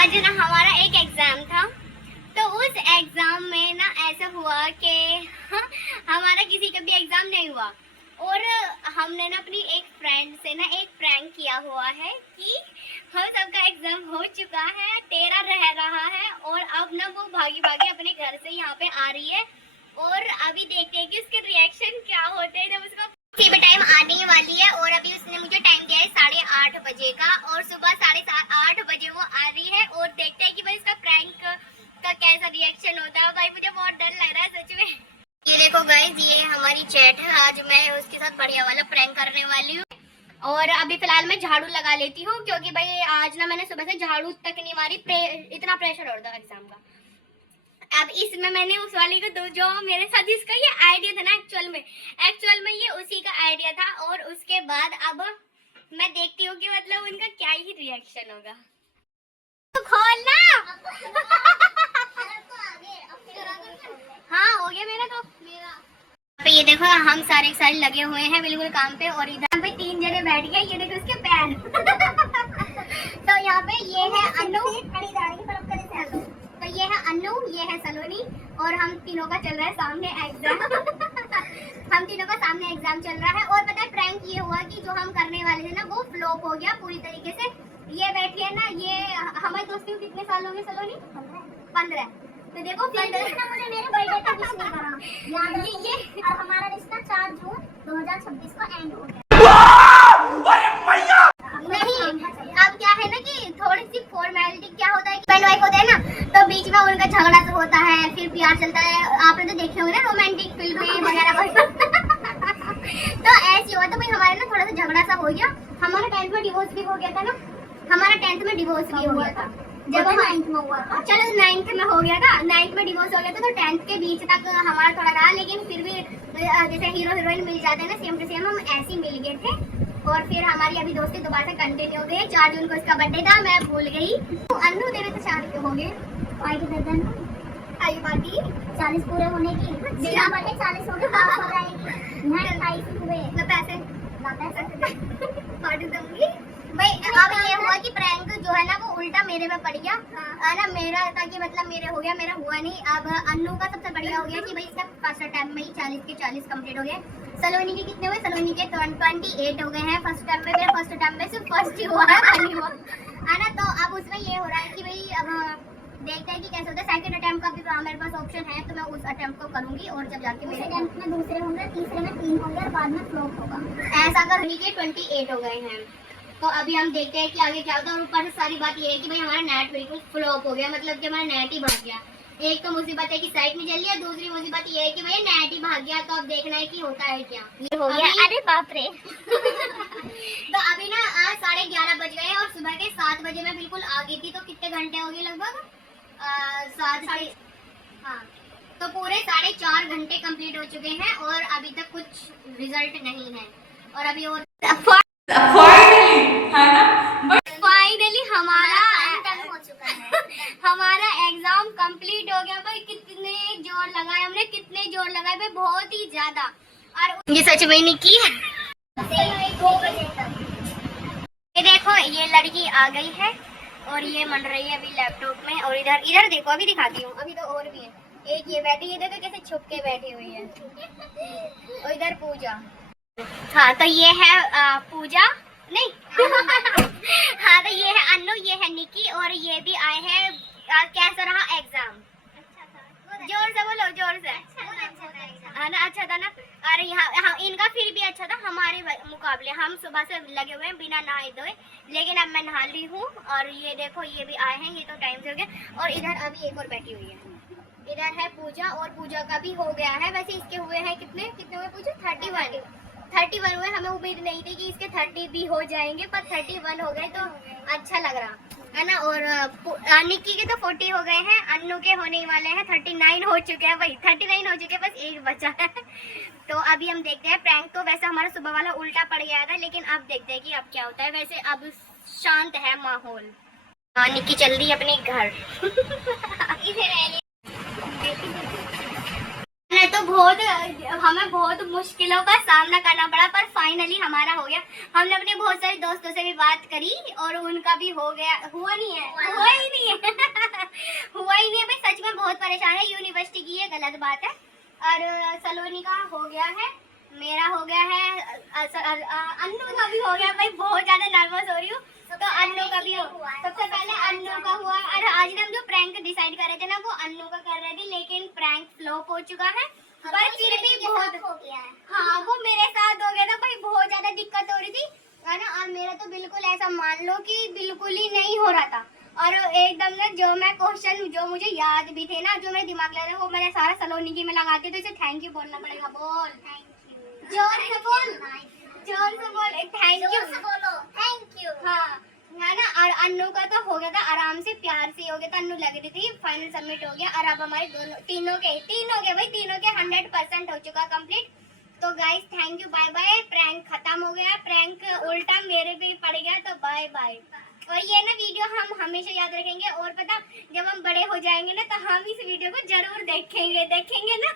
आज ना हमारा एक एग्जाम था, तो उस एग्जाम में ना ऐसा हुआ कि हमारा किसी का भी एग्जाम नहीं हुआ और हमने ना अपनी एक फ्रेंड से ना एक प्रैंक किया हुआ है कि हम सबका एग्जाम हो चुका है, 13 रह रहा है और अब ना वो भागी भागी अपने घर से यहाँ पे आ रही है और अभी देखते हैं कि उसके रिएक्शन क्या होते हैं जब उसका टाइम आने वाली है। और अभी उसने मुझे टाइम दिया है 8:30 बजे का और सुबह 8:30 बजे वो आ रही है और देखते हैं कि भाई इसका प्रैंक का कैसा रिएक्शन होता है। भाई मुझे बहुत डर लग रहा है सच में। ये देखो गाइस, ये हमारी चैट है, आज मैं उसके साथ बढ़िया वाला प्रैंक करने वाली हूँ। और अभी फिलहाल मैं झाड़ू लगा लेती हूँ क्योंकि भाई आज ना मैंने सुबह से झाड़ू तक नहीं मारी, इतना प्रेशर हो रहा था एग्जाम का। अब इसमें मैंने उस वाली को जो मेरे साथ इसका ये आइडिया था ना, एक्चुअल में ये उसी का आइडिया था। और उसके बाद अब मैं देखती हूँ कि मतलब उनका क्या ही रिएक्शन होगा। तो खोलना हाँ हो गया मेरा तो पे। ये देखो हम सारे लगे हुए हैं बिल्कुल काम पे और इधर पे 3 जने बैठ गए। ये देखो उसके पैर तो यहाँ पे ये है अनु, तो ये है अनु, ये है सलोनी और हम तीनों का चल रहा है सामने एग्जाम हम तीनों का सामने एग्जाम चल रहा है। और पता है प्रैंक ये हुआ कि जो हम करने वाले थे ना वो फ्लॉप हो गया पूरी तरीके से। ये बैठी है ना, ये हमारी दोस्ती को कितने साल हो गए सलोनी? 15। तो देखो मुझे मेरे बर्थडे का विश नहीं करा ये और हमारा रिश्ता 4 जून 2026 को एंड हो गया। नहीं, अब क्या है ना कि थोड़ी सी फॉर्मेलिटी क्या होता है कि फ्रेंड वाइफ होते हैं ना, तो बीच में उनका झगड़ा सा होता है, फिर प्यार चलता है। आपने तो देखे होंगे ना रोमांटिक फिल्म वगैरह तो ऐसी हुआ। तो भाई हमारे ना थोड़ा सा झगड़ा सा हो गया। हमारा 10th में डिवोर्स भी हो गया था ना, हमारा 10th में डिवोर्स भी हो गया था जब हम 9th में हुआ था। चलो 9th में हो गया था, 9th में डिवोर्स हो गया था तो 10th के बीच तक हमारा थोड़ा रहा। लेकिन फिर भी जैसे हीरो हीरोइन मिल जाते हैं ना सेम टू सेम, हम ऐसे ही मिल गए थे। और फिर हमारी अभी दोस्ती दोबारा से कंटिन्यू हो गई। 4 जून को इसका बर्थडे था, मैं भूल गई। तो अनु तेरे तो शादी हो गए, आई पार्टी 40 पूरे होने की, मेरा बर्थडे 40 हो गया, पास हो जाएगी। मैं 28 हुए ना, पैसे पार्टी दूंगी भाई। अब ये हुआ कि प्रैंक जो है ना वो उल्टा मेरे पे पड़ गया है ना, मेरा ताकि मतलब मेरे हो गया, मेरा हुआ नहीं। अब अन्नू का सबसे बढ़िया हो गया कि भाई इसका फर्स्ट अटेम्प्ट में ही 40 के 40 कंप्लीट हो गए। सलोनी के कितने हुए? सलोनी के 28 हो गए हैं फर्स्ट अटेम्प्ट में। मेरा फर्स्ट अटेम्प्ट में सिर्फ फर्स्ट ही हुआ है, नहीं हुआ है ना। तो अब उसमें ये हो रहा है कि भाई अब देखते हैं कि कैसे होता है। सेकंड अटेम्प्ट का भी मेरे पास ऑप्शन है तो मैं उस अटेम्प्ट को करूंगी और जब जाके मेरे अटेम्प्ट में दूसरे होंगे, तीसरे में 3 होंगे और बाद में फ्लॉप होगा। ऐसा कर के 28 हो गए हैं। तो अभी हम देखते हैं कि आगे क्या होता है। और ऊपर से सारी बात ये है कि भाई हमारा नेट बिल्कुल फ्लॉप हो गया, मतलब कि हमारा नेट ही भाग गया। एक तो मुसीबत है कि साइट में चली है, दूसरी मुसीबत ये है कि भाई नेट ही भाग गया। तो अब देखना है कि होता है क्या। ये हो गया, अरे बाप रे तो अभी ना आज 11:30 बज गए और सुबह के 7 बजे मैं बिल्कुल आ गई थी। तो कितने घंटे हो गए? लगभग 7 हाँ, तो पूरे 4.5 घंटे कंप्लीट हो चुके हैं और अभी तक कुछ रिजल्ट नहीं है। और अभी और फाइनली हमारा हो चुका है हमारा एग्जाम कंप्लीट हो गया भाई। कितने जोर लगाए हमने, कितने जोर लगाए भाई, बहुत ही ज्यादा। और ये सच में नहीं की ये देखो ये लड़की आ गई है और ये मन रही है अभी लैपटॉप में। और इधर देखो, अभी दिखाती हूँ, अभी तो और भी है। एक ये बैठी, ये देखो कैसे छुप के बैठी हुई है। और इधर पूजा, हाँ तो ये है पूजा नहीं हाँ तो ये है अन्नू, ये है निकी और ये भी आए हैं। कैसा रहा एग्जाम? जोर से बोलो, जोर से। है ना, अच्छा था ना। अरे यहाँ इनका फिर भी अच्छा था हमारे मुकाबले। हम सुबह से लगे हुए हैं बिना नहाए धोए, लेकिन अब मैं नहा ली हूँ। और ये देखो ये भी आए हैं, ये तो टाइम से हो गया। और इधर अभी एक और बैठी हुई है, इधर है पूजा और पूजा का भी हो गया है। वैसे इसके हुए हैं कितने हुए पूजा? 31 हुए। हमें उम्मीद नहीं थी कि इसके 30 भी हो जाएंगे, पर 31 हो गए तो अच्छा लग रहा है ना। और निक्की के तो 40 हो गए हैं, अन्नू के होने वाले हैं 39 हो चुके हैं भाई, 39 हो चुके हैं, बस एक बचा है। तो अभी हम देखते हैं प्रैंक। तो वैसे हमारा सुबह वाला उल्टा पड़ गया था, लेकिन अब देखते हैं कि अब क्या होता है। वैसे अब शांत है माहौल। निक्की चल रही है अपने घर तो हमें बहुत मुश्किलों का सामना करना पड़ा, पर फाइनली हमारा हो गया। हमने अपने बहुत सारे दोस्तों से भी बात करी और उनका भी हो गया। हुआ ही नहीं है हुआ ही नहीं है भाई, सच में बहुत परेशान है। यूनिवर्सिटी की ये गलत बात है। और सलोनी का हो गया है, मेरा हो गया है, अन्नू का भी हो गया। भाई बहुत ज्यादा नर्वस हो रही हूँ। तो अन्नू का भी हो, सबसे पहले अन्नू का हुआ। और आज हम जो प्रैंक डिसाइड कर रहे थे ना, वो अन्नू का कर रहे थे, लेकिन प्रैंक फ्लॉप हो चुका है। पर फिर भी बहुत हो गया है। हाँ, वो मेरे साथ हो गया था भाई, बहुत ज्यादा दिक्कत हो रही थी, है ना। और मेरा तो बिल्कुल ऐसा मान लो कि बिल्कुल ही नहीं हो रहा था। और एकदम ना जो मैं क्वेश्चन जो मुझे याद भी थे ना, जो मेरे दिमाग लग रहे, वो मैंने सारा सलोनी की में लगाती हूँ। तो इसे थैंक यू बोलना पड़ेगा। बोल थैंक यू, जोर से बोल, जोर से बोल, थैंक यू बोलो, थैंक यू। हाँ, है ना। और अन्नू का तो हो गया था, आराम से प्यार से हो गया था। अन्नू लग रही थी, फाइनल सबमिट हो गया। और अब हमारे तीनों के भाई, तीनों के 100% हो चुका कंप्लीट। तो guys thank you, bye bye. Prank खत्म हो गया, प्रैंक उल्टा मेरे पे पड़ गया, तो बाय बाय। और ये ना वीडियो हम हमेशा याद रखेंगे। और पता, जब हम बड़े हो जाएंगे ना, तो हम इस वीडियो को जरूर देखेंगे ना।